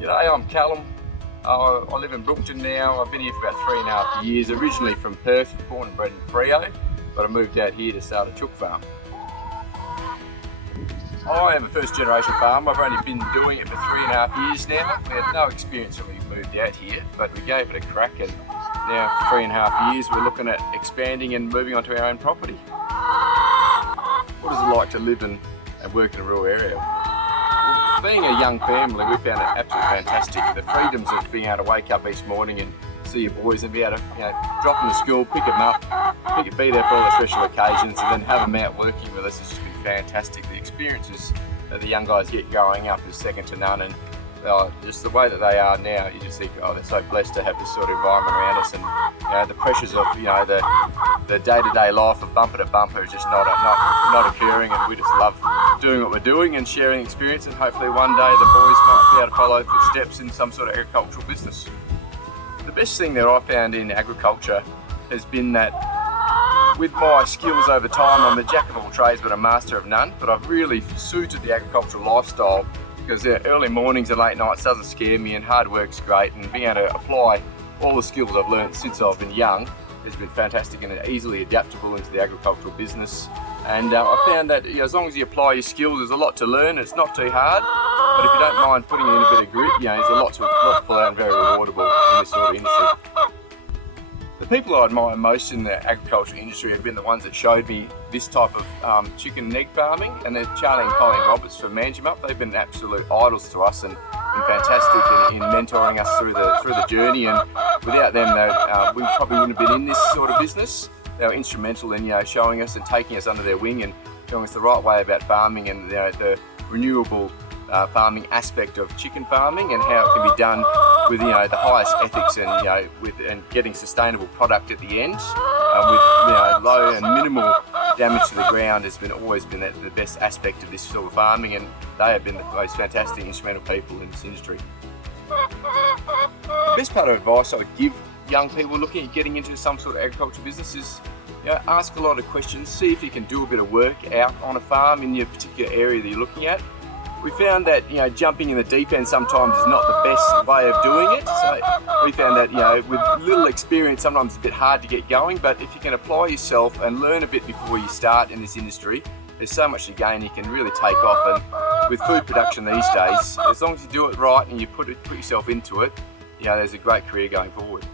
G'day, I'm Callum. I live in Brookton now. I've been here for about 3.5 years. Originally from Perth, born and bred in Freo, but I moved out here to start a chook farm. I am a first generation farmer. I've only been doing it for 3.5 years now. We had no experience when we moved out here, but we gave it a crack, and now for 3.5 years we're looking at expanding and moving onto our own property. What is it like to live and work in a rural area? Being a young family, we found it absolutely fantastic. The freedoms of being able to wake up each morning and see your boys and be able to, drop them to school, pick them up, be there for all the special occasions, and then have them out working with us has just been fantastic. The experiences that the young guys get growing up is second to none, and just the way that they are now, you just think, they're so blessed to have this sort of environment around us, and the pressures of the day-to-day life of bumper to bumper is just not occurring, and we just love doing what we're doing and sharing experience, and hopefully one day the boys might be able to follow footsteps in some sort of agricultural business. The best thing that I found in agriculture has been that with my skills over time, I'm a jack of all trades but a master of none, but I've really suited the agricultural lifestyle because early mornings and late nights doesn't scare me, and hard work's great, and being able to apply all the skills I've learned since I've been young has been fantastic and easily adaptable into the agricultural business. And I found that as long as you apply your skills, there's a lot to learn. It's not too hard, but if you don't mind putting in a bit of grit, there's a lot to pull out and very rewardable in this sort of industry. The people I admire most in the agricultural industry have been the ones that showed me this type of chicken and egg farming, and they're Charlie and Colleen Roberts from Mandy Matthews. They've been absolute idols to us and been fantastic in mentoring us through the journey, and without them we probably wouldn't have been in this sort of business. They were instrumental in showing us and taking us under their wing and showing us the right way about farming and the renewable farming aspect of chicken farming and how it can be done with the highest ethics and getting sustainable product at the end with low and minimal damage to the ground has always been the best aspect of this sort of farming, and they have been the most fantastic instrumental people in this industry. The best part of advice I would give young people looking at getting into some sort of agricultural business is ask a lot of questions, see if you can do a bit of work out on a farm in your particular area that you're looking at. We found that jumping in the deep end sometimes is not the best way of doing it. So we found that with little experience sometimes it's a bit hard to get going, but if you can apply yourself and learn a bit before you start in this industry, there's so much to gain. You can really take off, and with food production these days, as long as you do it right and you put yourself into it, there's a great career going forward.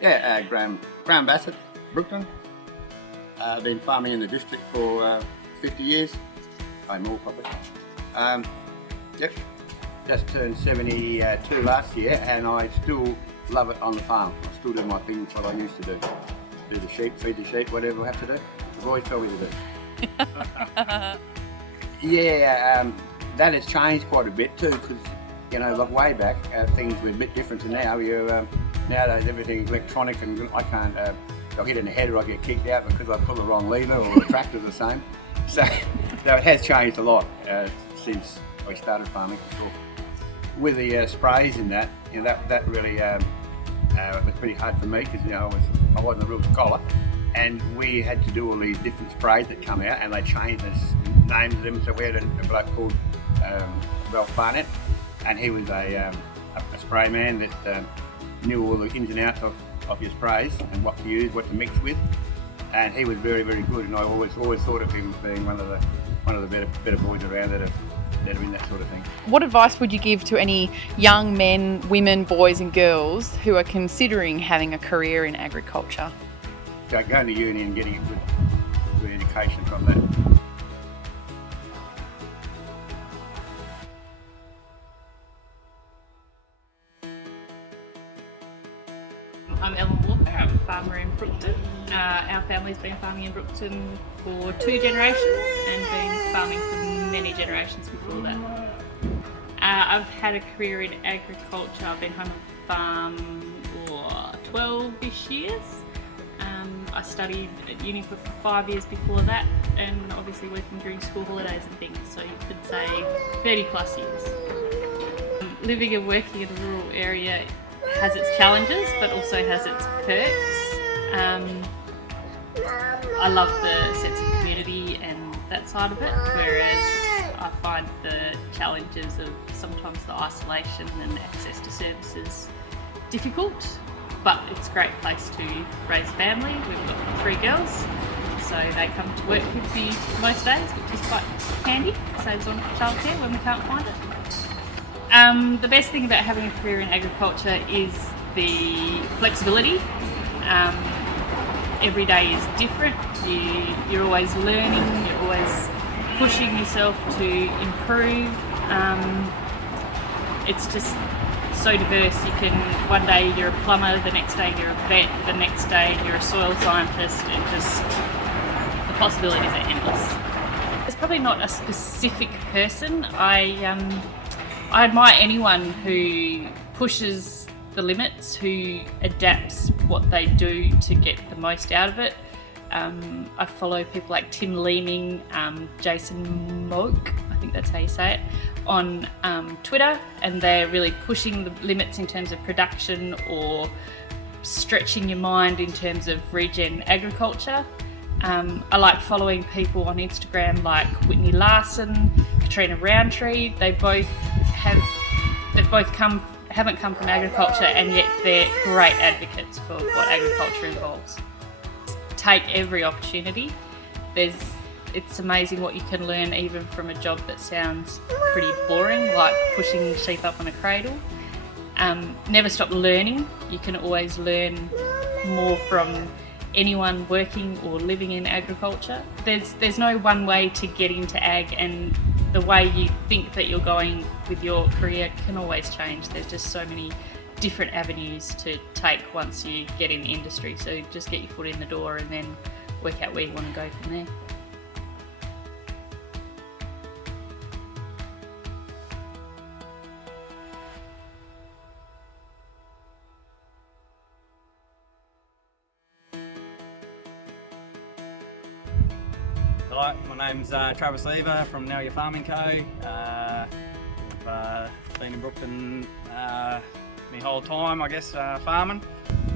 Hey, Graham Bassett, Brookton. I've been farming in the district for 50 years, more probably. Just turned 72 last year, and I still love it on the farm. I still do my things what I used to do. Do the sheep, feed the sheep, whatever I have to do. The boys tell me to do. That has changed quite a bit too, because like way back, things were a bit different to now. Nowadays everything's electronic, and I can't, I'll hit in the head or I get kicked out because I pull the wrong lever, or the tractor's the same. So it has changed a lot since I started farming for sure. With the sprays in that, that really it was pretty hard for me because I wasn't a real scholar, and we had to do all these different sprays that come out, and they changed the names of them. So we had a bloke called Ralph Barnett, and he was a spray man that knew all the ins and outs of your sprays and what to use, what to mix with, and he was very, very good. And I always thought of him as being one of the better boys around that are in that sort of thing. What advice would you give to any young men, women, boys and girls who are considering having a career in agriculture? Going to uni and getting a good education from that. I'm Ellen Walker, I'm a farmer in Brookton. Our family's been farming in Brookton for 2 generations and been farming for many generations before that. I've had a career in agriculture. I've been home on the farm for 12-ish years. I studied at uni for 5 years before that, and obviously working during school holidays and things, so you could say 30 plus years. Living and working in a rural area has its challenges but also has its perks. I love the sense of community and that side of it, whereas I find the challenges of sometimes the isolation and access to services difficult, but it's a great place to raise a family. We've got 3 girls, so they come to work with me most days, which is quite handy. Saves on childcare when we can't find it. The best thing about having a career in agriculture is the flexibility. Every day is different. You're always learning, you're always pushing yourself to improve. It's just so diverse. You can, one day you're a plumber, the next day you're a vet, the next day you're a soil scientist, and just the possibilities are endless. There's probably not a specific person. I admire anyone who pushes the limits, who adapts what they do to get the most out of it. I follow people like Tim Leeming, Jason Moak, I think that's how you say it, on Twitter, and they're really pushing the limits in terms of production or stretching your mind in terms of regen agriculture. I like following people on Instagram like Whitney Larson, Katrina Roundtree. They both haven't come from agriculture, and yet they're great advocates for what agriculture involves. Take every opportunity. It's amazing what you can learn even from a job that sounds pretty boring, like pushing sheep up on a cradle. Never stop learning. You can always learn more from anyone working or living in agriculture. There's no one way to get into ag, and the way you think that you're going with your career can always change. There's just so many different avenues to take once you get in the industry, so just get your foot in the door and then work out where you want to go from there. Hi, my name's Travis Lever from Now Your Farming Co. I've been in Brookton my whole time, I guess, farming.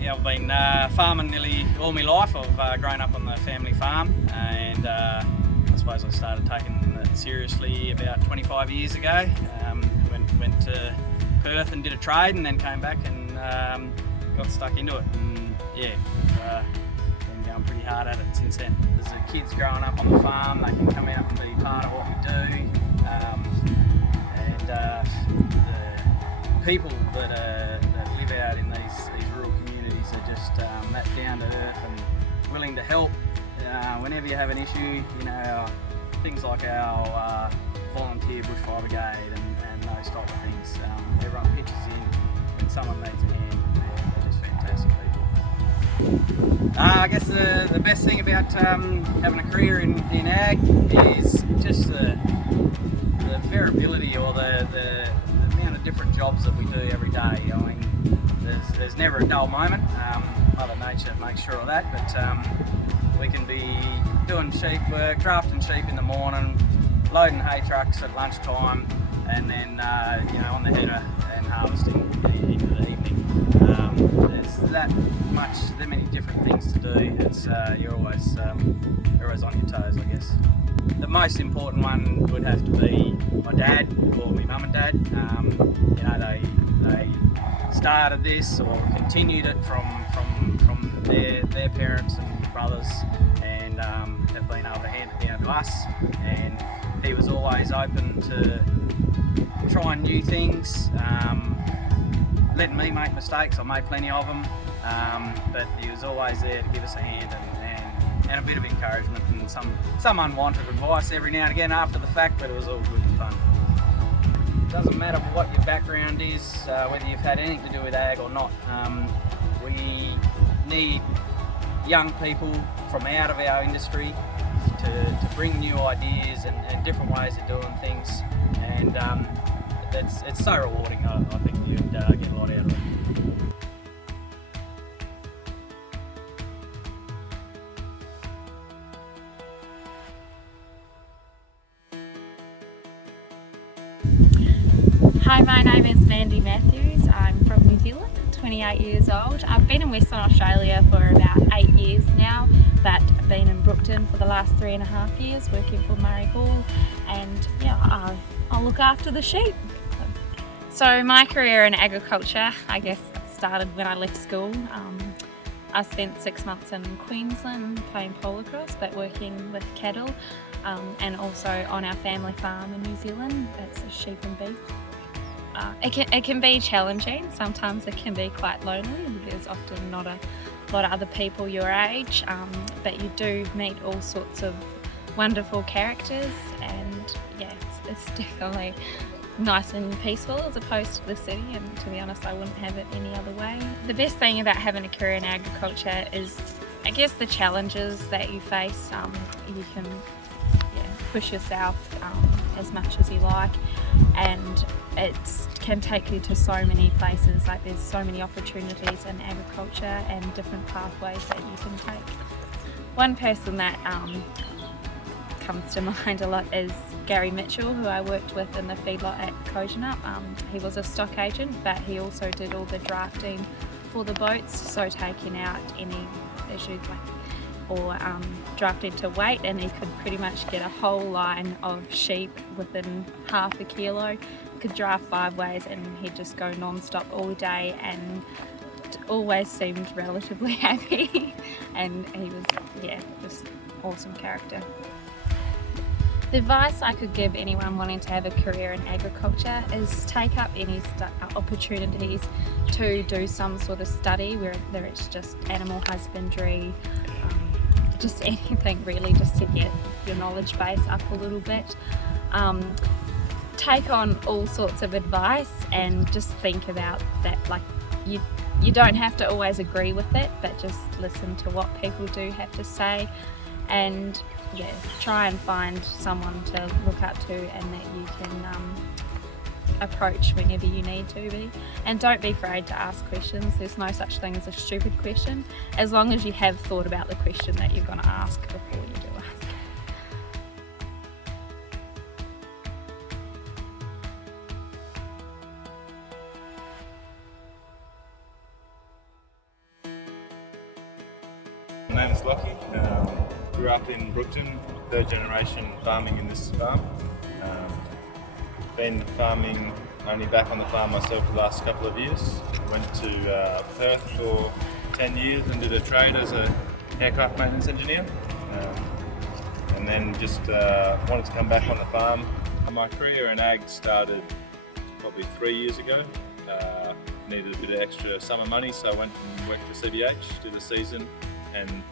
Yeah, I've been farming nearly all my life. I've grown up on the family farm, and I suppose I started taking it seriously about 25 years ago. Went to Perth and did a trade, and then came back and got stuck into it. And yeah, been going pretty hard at it since then. As the kids growing up on the farm, they can come out and be part of what we do. The people that live out in these rural communities are just that down to earth and willing to help whenever you have an issue. You know, things like our volunteer bushfire brigade and those type of things. Everyone pitches in when someone needs a hand. They're just fantastic people. I guess the best thing about having a career in ag is just the variability, or the amount of different jobs that we do every day. I mean, there's never a dull moment. Mother Nature makes sure of that, but we can be doing sheep work, drafting sheep in the morning, loading hay trucks at lunchtime, and then on the header and harvesting into the evening. There's that many different things to do. It's you're always on your toes, I guess. The most important one would have to be my dad, or my mum and dad. They started this or continued it from their parents and brothers, and have been able to hand it down to us. And he was always open to trying new things, letting me make mistakes. I made plenty of them, but he was always there to give us a hand and a bit of encouragement and some unwanted advice every now and again after the fact, but it was all good and fun. It doesn't matter what your background is, whether you've had anything to do with ag or not. We need young people from out of our industry to bring new ideas and different ways of doing things, and it's so rewarding. I think you'd get a lot out of it. Hi, my name is Mandy Matthews. I'm from New Zealand. 28 years old. I've been in Western Australia for about 8 years now, but I've been in Brookton for the last 3.5 years working for Murray Hall, and yeah, I'll look after the sheep. So my career in agriculture, I guess, started when I left school. I spent 6 months in Queensland playing polocrosse, but working with cattle, and also on our family farm in New Zealand. It's a sheep and beef. It can be challenging. Sometimes it can be quite lonely. There's often not a lot of other people your age, but you do meet all sorts of wonderful characters, and yeah, it's definitely nice and peaceful as opposed to the city, and to be honest, I wouldn't have it any other way. The best thing about having a career in agriculture is, I guess, the challenges that you face. You can push yourself as much as you like, and it can take you to so many places. Like, there's so many opportunities in agriculture and different pathways that you can take. One person that comes to mind a lot is Gary Mitchell, who I worked with in the feedlot at Kojonup. He was a stock agent, but he also did all the drafting for the boats, so taking out any issues or drafting to weight, and he could pretty much get a whole line of sheep within half a kilo. Could draft 5 ways, and he'd just go non-stop all day, and always seemed relatively happy. And he was, just awesome character. The advice I could give anyone wanting to have a career in agriculture is take up any opportunities to do some sort of study, whether it's just animal husbandry, just anything really, just to get your knowledge base up a little bit. Take on all sorts of advice and just think about that. Like, you don't have to always agree with it, but just listen to what people do have to say, and try and find someone to look up to and that you can approach whenever you need to be. And don't be afraid to ask questions. There's no such thing as a stupid question, as long as you have thought about the question that you're going to ask before you do ask. My name is Lockie. Grew up in Brookton, 3rd generation farming in this farm. Been farming only back on the farm myself for the last couple of years. Went to Perth for 10 years and did a trade as a aircraft maintenance engineer. And then just wanted to come back on the farm. My career in ag started probably 3 years ago. Needed a bit of extra summer money, so I went and worked for CBH, did a season, and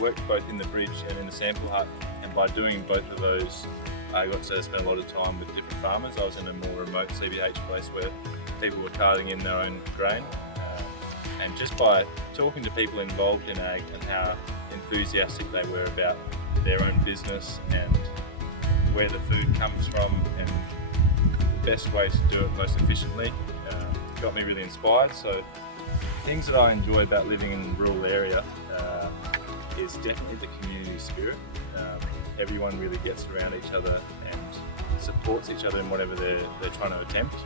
worked both in the bridge and in the sample hut, and by doing both of those I got to spend a lot of time with different farmers. I was in a more remote CBH place where people were carting in their own grain, and just by talking to people involved in ag and how enthusiastic they were about their own business and where the food comes from and the best way to do it most efficiently, got me really inspired. So things that I enjoy about living in a rural area is definitely the community spirit. Everyone really gets around each other and supports each other in whatever they're trying to attempt.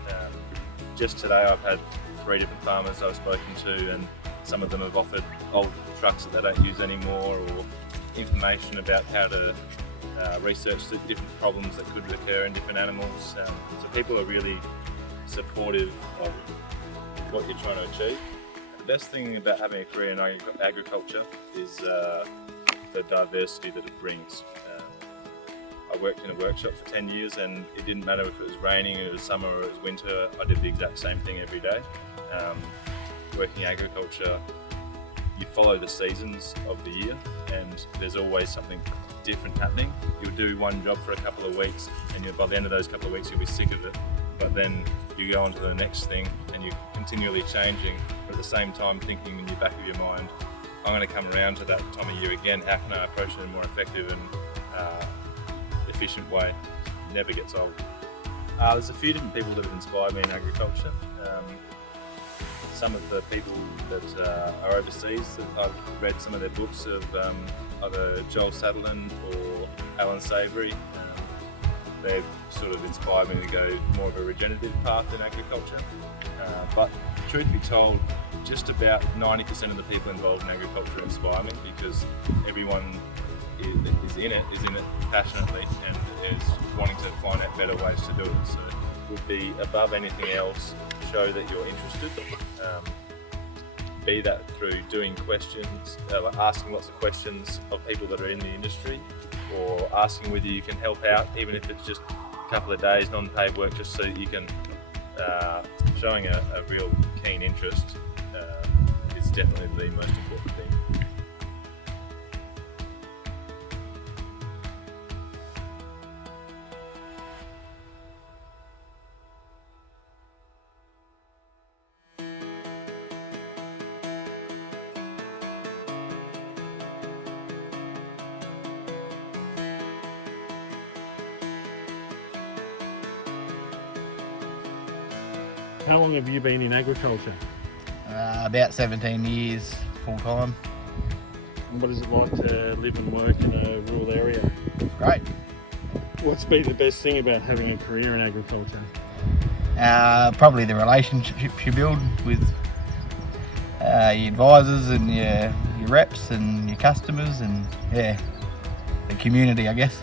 Just today I've had 3 different farmers I've spoken to, and some of them have offered old trucks that they don't use anymore, or information about how to research the different problems that could occur in different animals. So people are really supportive of what you're trying to achieve. The best thing about having a career in agriculture is the diversity that it brings. I worked in a workshop for 10 years, and it didn't matter if it was raining, it was summer or it was winter, I did the exact same thing every day. Working agriculture, you follow the seasons of the year, and there's always something different happening. You'll do one job for a couple of weeks, and by the end of those couple of weeks you'll be sick of it, but then you go on to the next thing and you're continually changing, but at the same time thinking in the back of your mind, I'm going to come around to that time of year again, how can I approach it in a more effective and efficient way? It never gets old. There's a few different people that have inspired me in agriculture. Some of the people that are overseas, that I've read some of their books of either Joel Sutherland or Alan Savory. They've sort of inspired me to go more of a regenerative path in agriculture. But truth be told, just about 90% of the people involved in agriculture inspire me, because everyone is in it passionately and is wanting to find out better ways to do it. So it would be, above anything else, show that you're interested. Be that through doing questions, asking lots of questions of people that are in the industry, or asking whether you can help out, even if it's just a couple of days non-paid work, just so that you can, showing a real keen interest is definitely the most important thing. How long have you been in agriculture? About 17 years full time. And what is it like to live and work in a rural area? Great. What's been the best thing about having a career in agriculture? Probably the relationships you build with your advisors and your reps and your customers, and the community, I guess.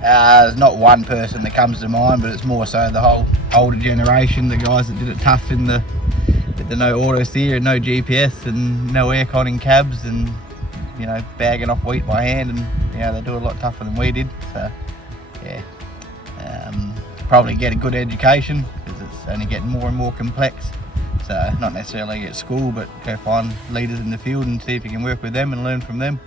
There's not one person that comes to mind, but it's more so the whole older generation, the guys that did it tough with the no auto steer and no GPS and no aircon in cabs, and bagging off wheat by hand, and they do it a lot tougher than we did. So probably get a good education, because it's only getting more and more complex. So not necessarily at school, but go find leaders in the field and see if you can work with them and learn from them.